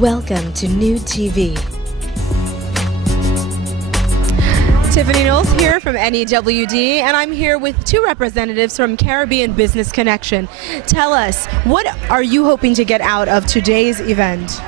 Welcome to New TV. Tiffany Knowles here from NEWD, and I'm here with two representatives from Caribbean Business Connection. Tell us, what are you hoping to get out of today's event?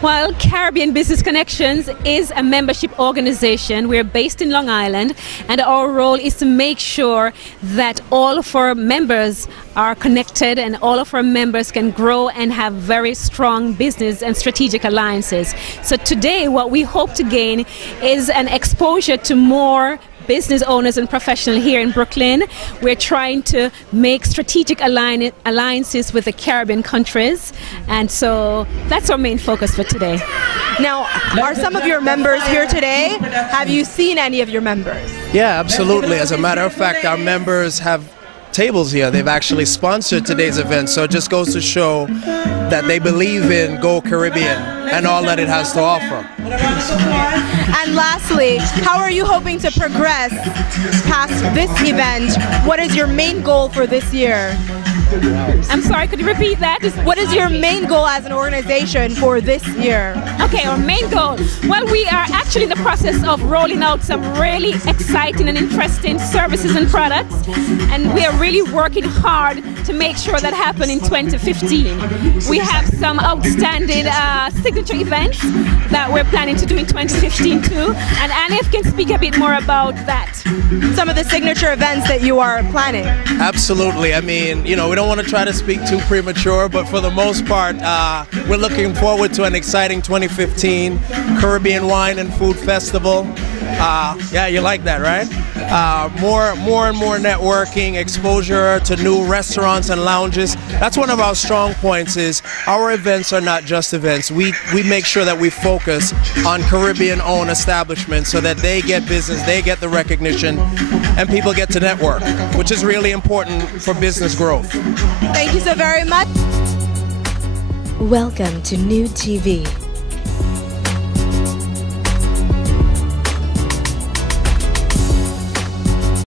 Well, Caribbean Business Connections is a membership organization. We're based in Long Island, and our role is to make sure that all of our members are connected and all of our members can grow and have very strong business and strategic alliances. So today what we hope to gain is an exposure to more business owners and professionals here in Brooklyn. We're trying to make strategic alliances with the Caribbean countries, and so that's our main focus for today. Now, are some of your members here today? Have you seen any of your members? Yeah, absolutely. As a matter of fact, our members have tables here. They've actually sponsored today's event, so it just goes to show that they believe in Go Caribbean and all that it has to offer. And lastly, how are you hoping to progress past this event? What is your main goal for this year? I'm sorry, could you repeat that? What is your main goal as an organization for this year? Okay, our main goal. Well, we are actually in the process of rolling out some really exciting and interesting services and products, and we are really working hard to make sure that happens in 2015. We have some outstanding signature events that we're planning to do in 2015 too, and Anif can speak a bit more about that. Some of the signature events that you are planning. Absolutely. I mean, you know, we don't want to try to speak too premature, but for the most part, we're looking forward to an exciting 2015 Caribbean Wine and Food Festival. Yeah, you like that, right? More and more networking, exposure to new restaurants and lounges. That's one of our strong points. Is our events are not just events. We make sure that we focus on Caribbean-owned establishments so that they get business, they get the recognition, and people get to network, which is really important for business growth. Thank you so very much. Welcome to New TV.